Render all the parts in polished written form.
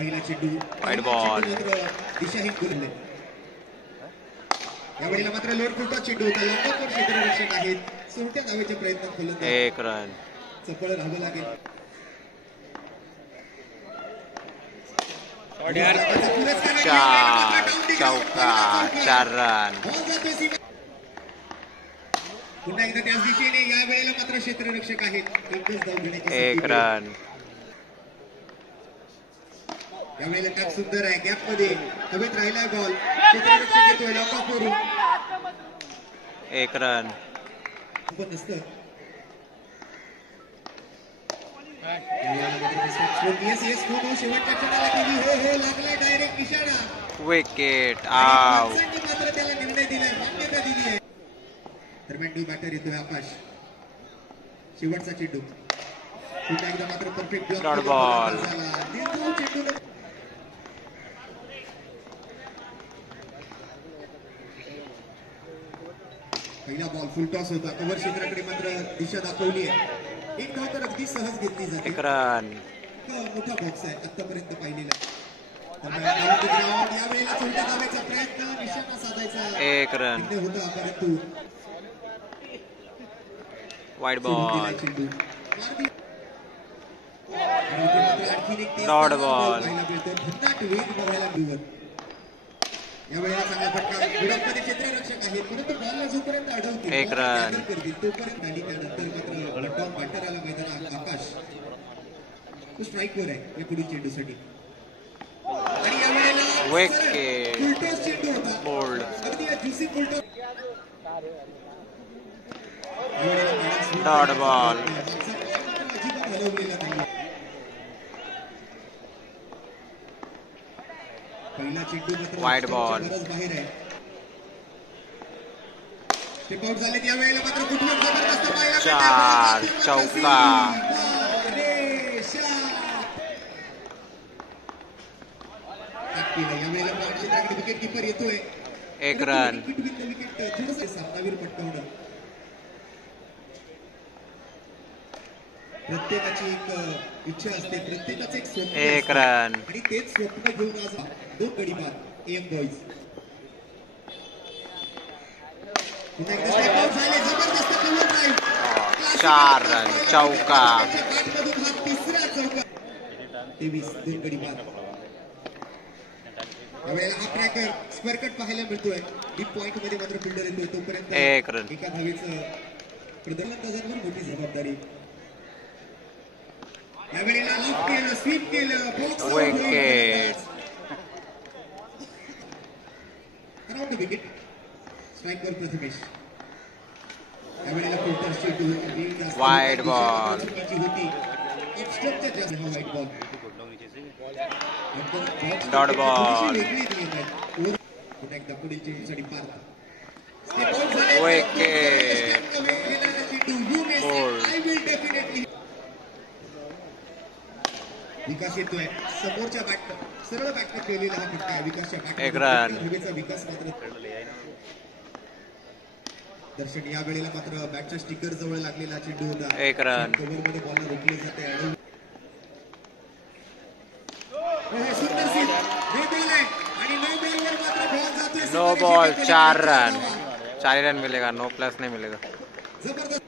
पहिला चेंडू wide ball दिशाहीन बोलले. यावेळेला मात्र लोड फुलटा चेंडू होता. लंबकोर क्षेत्ररक्षक आहेत. सोडत्या धावेचे प्रयत्न फलंदाज 1 रन. चपळ राहावं लागेल. चौका 4 रन. पुन्हा एकदा त्याच दिशेने यावेळेला मात्र क्षेत्ररक्षक आहेत. 1 रन. यावेळेला टॅप सुंदर आहे. गॅप मध्ये हवेत राहिलाय बॉल. क्षेत्ररक्षक येतोय लॉक ऑफ करून 1 रन. पण नसतं शेवटच्या क्षणाला केली. हो लागलाय डायरेक्ट निशाणा. Wicket out. मात्र त्याला निर्णय दिलाय, मान्यता दिली आहे. दरम्यान डी बॅटर येतोय आकाश. शेवटचा चेंडू पुन्हा एकदा मात्र परफेक्ट डॉट बॉल. पहिला बॉल फुल टॉस होता. कव्हर क्षेत्राकडे मात्र दिशा दाखवली आहे. एक धाव तर अगदी सहज घेतली जाते. 1 रन. मोठा बॉक्स आहे आतापर्यंत पाहिलेला. यावेळेला चौथ्या धावेचा प्रयत्न निशाणा साधायचा 1 रन. होता परंतु वाईड बॉल. Dot ball. यावेळेला चांगला फटका. विरोधमध्ये क्षेत्ररक्षक आहेत परंतु बॉलला जोपर्यंत अडवतील 1 रन. तोपर्यंत आणि त्यानंतर मात्र लॉकडाऊन बॅटर आला मैदानात आकाश. तो स्ट्राईकवर आहे या पुढील चेंडूसाठी. आणि यावेळेला फुलटॉस चेंडू होता. बोल्ड. अगदी ज्युसी फुलटॉस. Dot ball. अजिबात हलवलेला नाही. पहिला चेंडू वाईड बॉल. बाहेर आहे. स्टेप आउट झाले. यावेळेला मात्र कुठून जबरदस्त पाहिला. 4 चौका. यावेळेला क्षेत्राकडे विकेट किपर येतोय. 1 रन. विकेट थोडंसं सामनावीर पटकावणं प्रत्येकाची एक इच्छा असते. प्रत्येकाचं एक स्वप्न 1 रन. आणि तेच स्वप्न घेऊन आज 2 गडी बाद एम बॉईज. पुन्हा एकदा स्टेप आउट झाले. जबरदस्त कव्हर ड्राइव्ह. 4 रन. चौका. तिसरा चौका. 23 2 गडी बाद. यावेळेला हा ट्रॅकर स्क्वेअर कट पाहायला मिळतोय. डीप पॉइंट मध्ये मात्र फिल्डर येतोय. तोपर्यंत 1 रन. एका धावेचं प्रदर्शनावर मोठी जबाबदारी. यावेळेला लिफ्ट केलं, स्वीप केलं. विकेट. विकेट स्ट्राईकवर प्रथमेश. यावेळेला फिल्टरची वाईड बॉल. होती. ऑफस्टॉपच्या जास्त हा वाईड बॉल. Dot ball. पुन्हा एकदा पुढील चेंडूसाठी पार. विकेट. विकास येतोय. समोरच्या बॅट सरळ बॅटने केलेला हा फटका आहे. विकासच्या बॅट 1 रन. हवेचा विकास मात्र. दर्शन यावेळेला मात्र बॅटच्या स्टिकर जवळ लागलेला चेंडू होता. 1 रन. कव्हर मध्ये बॉल रोखले जाते. सुंदर सीन. नो बॉल आहे आणि नो बॉलवर मात्र बॉल जातोय. No ball. 4 रन. 4 रन मिलेगा. नो प्लस नहीं मिलेगा. जबरदस्त.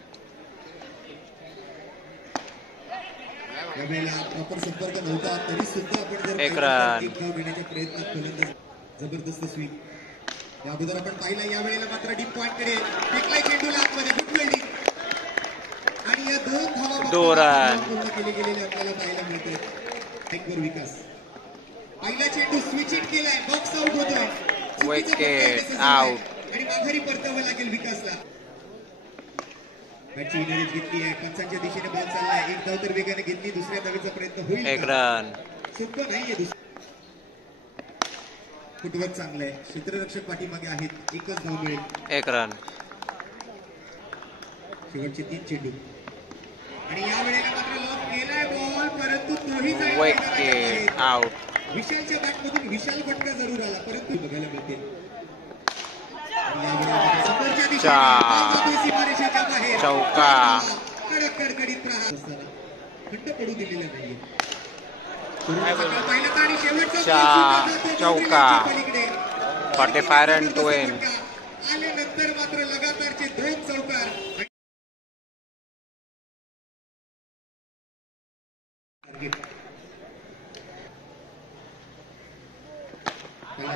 यावेळेला प्रॉपर संपर्क नव्हता तरी सुद्धा आपण 1 रन. घेण्याच्या प्रयत्नात फलंदाज. जबरदस्त स्वीप. या अगोदर आपण पाहिला. यावेळेला मात्र डीप पॉइंट कडे फेकलाय चेंडूला आतमध्ये. Good fielding. आणि या 2 धावा 2 रन पूर्ण केले गेलेले आपल्याला पाहायला मिळते. स्ट्राईकवर विकास. पहिला चेंडू स्विच हिट केलाय. बॉक्स आउट होतोय. Wicket out. आणि माघारी परतावं लागेल विकासला. बॅटची इनरेज घेतली आहे. पंचांच्या दिशेने बॉल चाललाय. एक धाव तर वेगाने घेतली. दुसऱ्या धावेचा प्रयत्न होईल. 1 रन. सोपं नाहीये. फुटवर्क चांगलं आहे. क्षेत्ररक्षक पाठीमागे आहेत. एकच धाव मिळेल. 1 रन. शेवटचे 3 चेंडू आणि यावेळेला मात्र लॉक केलाय बॉल परंतु तोही विकेट आउट. विशालच्या बॅटमधून विशाल फटका जरूर आला परंतु बघायला मिळते. चौका. कडकडीत प्रहार असताना खंड पडू दिलेला नाहीये. आणि शेवटचा चौका 45 रन टू एन. आल्यानंतर मात्र लगातारचे 2 चौकार.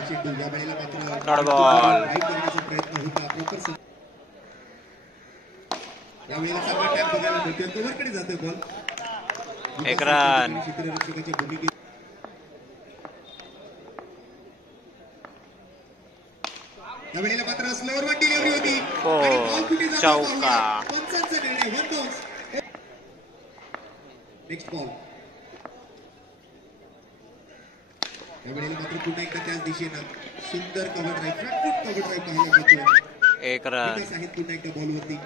चेंडू या वेळेला मात्र डॉट बॉल. प्रयत्न होता प्रॉपर. या वेळेला चांगला टॅप बघायला मिळतोय. कव्हरकडे जातोय बॉल. 1 रन. क्षेत्ररक्षकाच्या भूमिकेत या वेळेला मात्र स्लोअर वन डिलिव्हरी होती. चौका. पंचांचा निर्णय. 1 बाउन्स. Next ball. या वेळेला मात्र पुन्हा एकदा त्याच दिशेनं सुंदर कव्हर ड्राईव्ह, फ्रंट फूट कव्हर ड्राईव्ह पाहायला मिळतो. 1 रन. आहेत पुन्हा एकदा बॉलवरती.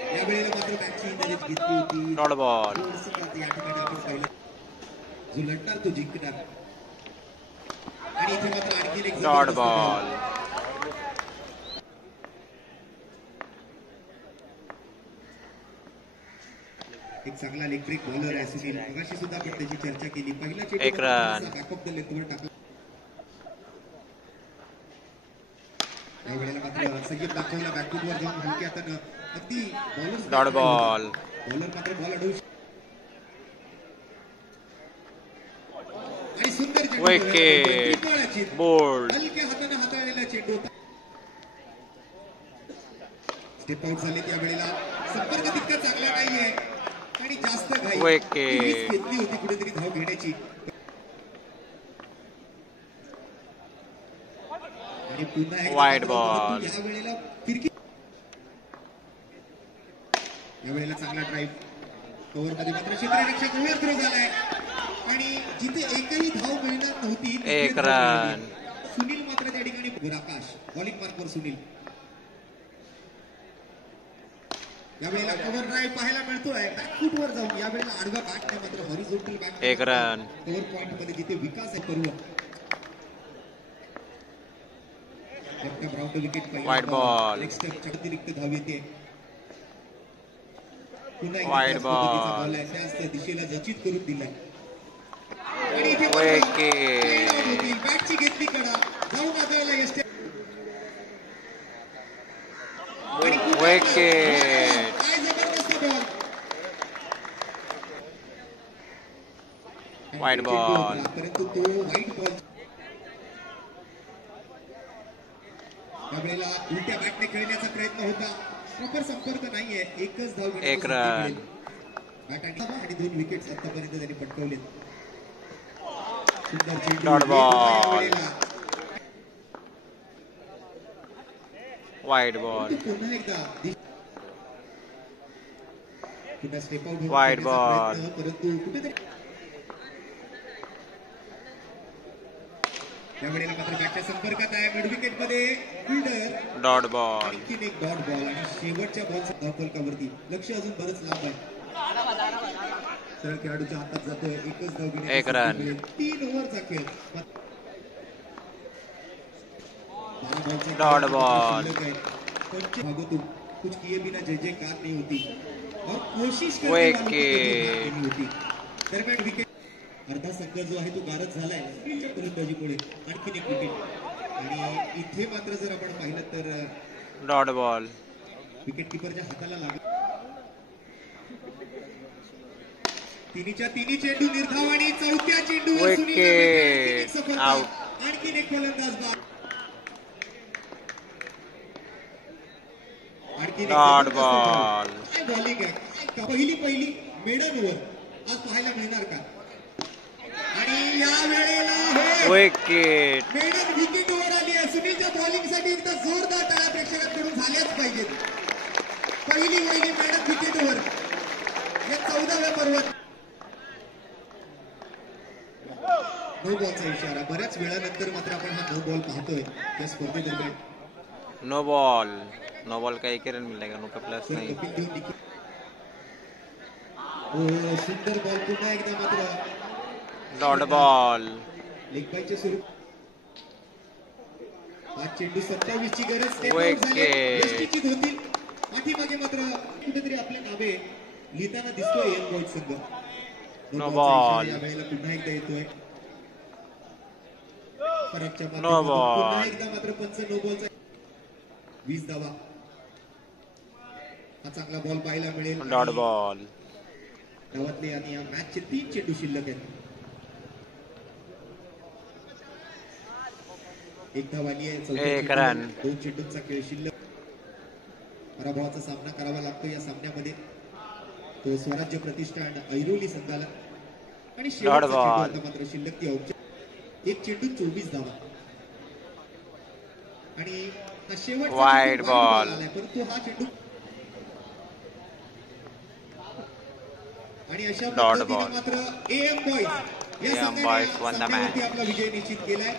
या वेळेला मात्र बॅटची इंटरेस्ट घेतली होती. Dot ball. या ठिकाणी आपण पाहिलं जो लढणार तो जिंकणार. आणि इथे मात्र आणखी एक डॉट बॉल. एक चांगला इलेक्ट्रिक बॉलर आहे सुनील. मगाशी सुद्धा आपण त्याची चर्चा केली. पहिला 1 रन. बॅकअप द लेंथवर टाकला. या वेळेला मात्र संयम दाखवला. बॅकफूटवर जाऊन हलक्या हातानं अगदी बॉलर. Dot ball. बॉलर मात्र बॉल अडवू आणि सुंदर विकेट. बोल्ड. हलक्या हाताने हाताळलेला चेंडू होता. स्टेप आउट झाले. त्या वेळेला संपर्क तितका चांगला नाहीये आणि जास्त घाई विकेट. घेतली होती कुठेतरी धाव घेण्याची. आणि पुन्हा वाईड बॉल. या वेळेला फिरकी. या वेळेला चांगला ड्राईव्ह. कव्हर मध्ये मात्र क्षेत्ररक्षक ओव्हर थ्रो झालाय आणि जिथे एकही धाव मिळणार नव्हती 1 रन. सुनील मात्र त्या ठिकाणी आकाश बॉलिंग मार्कवर सुनील. यावेळेला कव्हर ड्राईव्ह पाहायला मिळतोय बॅकफूटवर जाऊन. यावेळेला आडव्या बॅटने मात्र horizontal bat. 1 run. Cover point मध्ये जिथे विकास आहे पर्व. विकेट. Wide ball. नेक्स्ट अतिरिक्त धाव येते. Wide ball. त्याच दिशेला जचित करून दिलाय. बॅटची घेतली कडा जाऊन आलेला यष्टी. विकेट. जबरदस्त बॉल. Wide ball. परंतु तो वाईट बॉल. यावेळेला उलट्या बॅटने खेळण्याचा प्रयत्न होता. प्रॉपर संपर्क नाहीये. एकच धाव. 1 रन. बॅट आणि 2 विकेट्स आतापर्यंत त्यांनी पटकावलेत. सुंदर चेंडू. Dot ball. Wide ball. पुन्हा एकदा पुन्हा स्टेप आउट. Wide ball. परंतु कुठेतरी यावेळेला मात्र बॅटच्या संपर्कात आहे. मिड विकेट मध्ये फिल्डर. Dot ball. आणखीन एक डॉट बॉल आणि शेवटच्या बॉलचा धाव फलकावरती. लक्ष अजून बरंच लांब आहे. सरळ खेळाडूच्या हातात जातोय. एकच धाव घेण्याची 1 रन. 3 ओव्हरचा खेळ. Dot ball. भागवतून कुछ किए बिना जय जयकार नहीं होती और कोशिश विकेट. होती. दरम्यान विकेट. अर्धा संघ जो आहे तो गारद झालाय सुनीलच्या गोलंदाजीमुळे. आणखीन एक विकेट. आणि इथे मात्र जर आपण पाहिलं तर डॉट बॉल. विकेट किपरच्या हाताला लागला. तिन्हीच्या तिन्ही चेंडू निर्धाव आणि चौथ्या चेंडूवर विकेट. आउट. आणखीन एक गोलंदाज बाद. Dot ball. बॉलिंग आहे. पहिली मेडन ओव्हर आज पाहायला मिळणार का? आणि या वेळेला विकेट. मेडन विकेट ओव्हर आली आहे. सुनीलच्या बॉलिंगसाठी एकदा जोरदार टाळ्या प्रेक्षकांकडून झाल्याच पाहिजेत. पहिली मेडन विकेट ओव्हर या 14व्या पर्वात. नो बॉलचा इशारा. बऱ्याच वेळानंतर मात्र आपण हा नो बॉल पाहतोय त्या स्पर्धेदरम्यान. No ball. नो बॉल का 1 रन मिलेगा. नो का प्लस नहीं. सुंदर बॉल. पुन्हा एकदा मात्र डॉट बॉल. लेग बायचे सुरू. हा चेंडू 27 ची गरज. विकेट. होती पाठीमागे मात्र कुठेतरी आपल्या नावे लिहिताना दिसतोय यंग बॉईज संघ. No ball. यावेळेला पुन्हा एकदा येतोय फरकच्या नो माध्यमातून. बॉल. पुन्हा एकदा मात्र पंच नो बॉलचा 20 धावा. हा चांगला बॉल पाहायला मिळेल. Dot ball. धावातले आणि या मॅचचे 3 चेंडू शिल्लक आहेत. एक धाव आली आहे. एक रन. 2 चेंडूंचा खेळ शिल्लक. पराभवाचा सामना करावा लागतो या सामन्यामध्ये. तो स्वराज्य प्रतिष्ठान ऐरोली संघाला. आणि शेवटचा चेंडू आता मात्र शिल्लक ती औपचारिक. एक चेंडू 24 धावा. आणि हा शेवटचा वाईड बॉल. परंतु हा चेंडू आणि अशा डॉट पद्धतीने बॉल. मात्र एएम बॉईज या AM Boys won the match. आपला विजय निश्चित केलाय.